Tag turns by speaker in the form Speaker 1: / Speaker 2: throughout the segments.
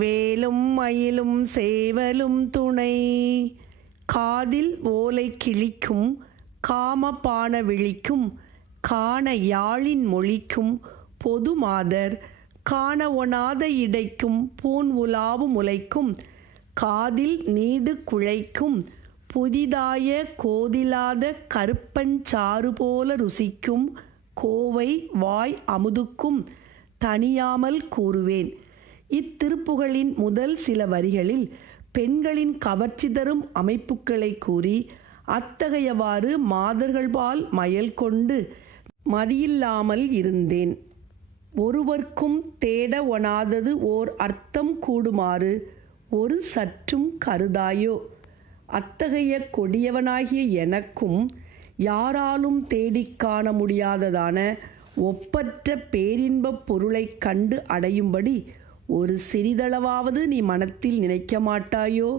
Speaker 1: வேலும் மயிலும் சேவலும் துணை. காதில் ஓலை கிழிக்கும் காமபான விழிக்கும் காண யாழின் மொழிக்கும் பொது மாதர் காண ஒணாத இடைக்கும் பூன் உலாவு முளைக்கும் காதில் நீடு குழைக்கும் புதிதாய கோதிலாத கருப்பஞ்சாறு போல ருசிக்கும் கோவை வாய் அமுதுக்கும் தணியாமல் கூறுவேன். இத்திருப்புகளின் முதல் சில வரிகளில் பெண்களின் கவர்ச்சி தரும் அமைப்புகளை கூறி அத்தகையவாறு மாதர்கள்பால் மயல் கொண்டு மதியில்லாமல் இருந்தேன். ஒருவர்க்கும் தேட ஒணாதது ஓர் அர்த்தம் கூடுமாறு ஒரு சற்றும் கருதாயோ? அத்தகைய கொடியவனாகிய எனக்கும் யாராலும் தேடிக் காண முடியாததான ஒப்பற்ற பேரின்பப் பொருளைக் கண்டு அடையும்படி ஒரு சிறிதளவாவது நீ மனத்தில் நினைக்க மாட்டாயோ?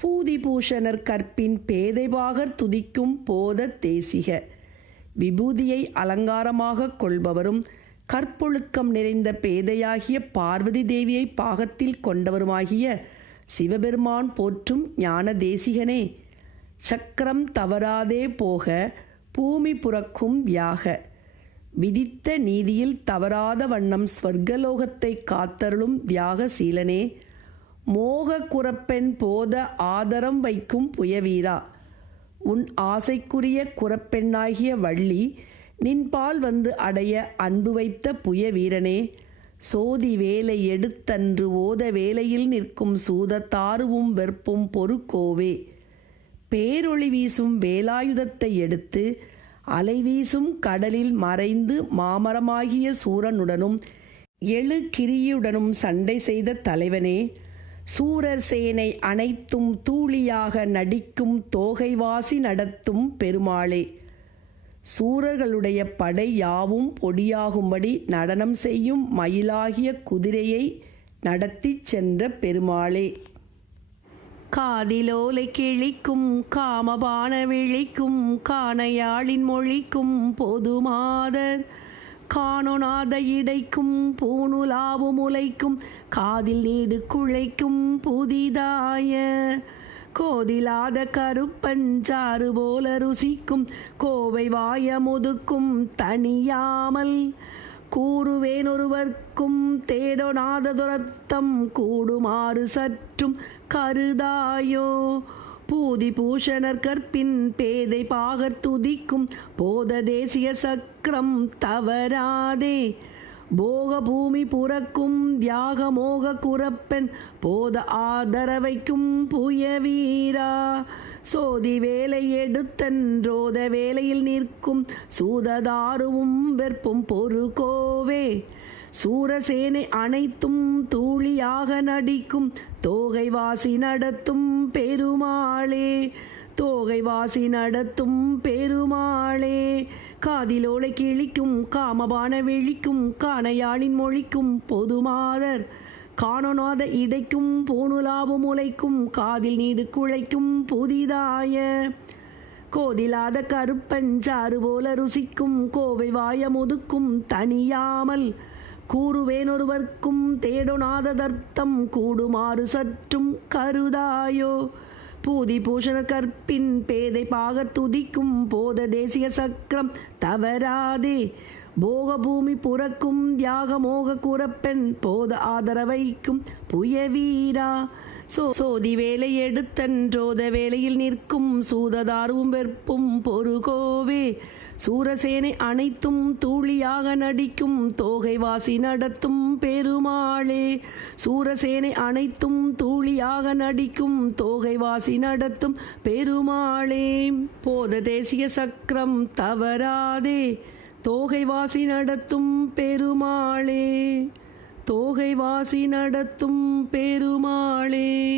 Speaker 1: பூதிபூஷணர் கற்பின் பேதைபாகர் துதிக்கும் போத தேசிக. விபூதியை அலங்காரமாக கொள்பவரும் கற்பொழுக்கம் நிறைந்த பேதையாகிய பார்வதி தேவியை பாகத்தில் கொண்டவருமாகிய சிவபெருமான் போற்றும் ஞான தேசிகனே சக்கரம் தவறாதே போக பூமி புறக்கும் தியாக விதித்த நீதியில் தவறாத வண்ணம் ஸ்வர்கலோகத்தை காத்தருளும் தியாக சீலனே மோக குரப்பெண் போத ஆதரம் வைக்கும் புயவீரா. உன் ஆசைக்குரிய குரப்பெண்ணாகிய வள்ளி நின்பால் வந்து அடைய அன்பு வைத்த புய வீரனே சோதி வேலை எடுத்தன்று ஓத வேலையில் நிற்கும் சூத தாருவும் வெறுப்பும் பொறுக்கோவே. பேரொளி வீசும் வேலாயுதத்தை எடுத்து அலை வீசும் கடலில் மறைந்து மாமரமாகிய சூரனுடனும் எழு கிரியுடனும் சண்டை செய்த தலைவனே சூரர் சேனை அனைத்தும் தூளியாக நடிக்கும் தோகைவாசி நடத்தும் பெருமாளே. சூரர்களுடைய படை யாவும் பொடியாகும்படி நடனம் செய்யும் மயிலாகிய குதிரையை நடத்திச் சென்ற பெருமாளே. காதிலோலை கிழிக்கும் காமபான விழிக்கும் காணையாளின் மொழிக்கும் பொதுமாதர். காணொணாத இடைக்கும் பூணுலாவு முளைக்கும் காதில் நீடு குழைக்கும் புதிதாய. கோதிலாத கருப்பஞ்சாறு போல ருசிக்கும் கோவை வாய முதுக்கும் தனியாமல். கூறுவேனொருவர்க்கும் தேடொணாததுரத்தம் கூடுமாறு சற்றும் கருதாயோ? பூதி பூஷணர் கற்பின் பேதை பாகர் துதிக்கும் போத தேசிய சக்கரம் தவறாதே. போக பூமி புறக்கும் தியாக மோக குரப்பெண் போத ஆதரவைக்கும் புய வீரா சோதி வேலை எடுத்தன்றோத வேலையில் நிற்கும் சூததாருவும் வெற்பும் பொறுகோவே. சூரசேனை அனைத்தும் தூளியாக நடிக்கும் தோகை வாசி நடத்தும் பெருமாளே. தோகை வாசி நடத்தும் பெருமாளே. காதிலோலை கிழிக்கும் காமபான விழிக்கும் காணையாளின் மொழிக்கும் பொதுமாதர். காணொணாத இடைக்கும் பூணுலாவு முளைக்கும் காதில் நீடு குழைக்கும் புதிதாய. கோதிலாத கருப்பஞ்சாறு போல ருசிக்கும் கோவை வாய முதுக்கும் தனியாமல். கூறுவேனொருவர்க்கும் ஒருவர்க்கும் தேடொணாததர்த்தம் கூடுமாறு சற்றும் கருதாயோ. பூதி பூஷண கற்பின் பேதை பாக துதிக்கும் போத தேசிய சக்கரம் தவறாதே. போகபூமி புறக்கும் தியாக மோக போத ஆதரவைக்கும் புய வீரா சோ சோதி வேலை எடுத்தன்றோத வேலையில் நிற்கும் சூததாரும் வெற்பும் பொறுகோவே சூரசேனை அனைத்தும் தூளியாக நடிக்கும் தோகை வாசி நடத்தும் பெருமாளே. சூரசேனை அனைத்தும் தூளியாக நடிக்கும் தோகை வாசி நடத்தும் பெருமாளே. போத தேசிய சக்கரம் தவறாதே. தோகைவாசி நடத்தும் பெருமாளே தோகைவாசி நடத்தும் பெருமாளே.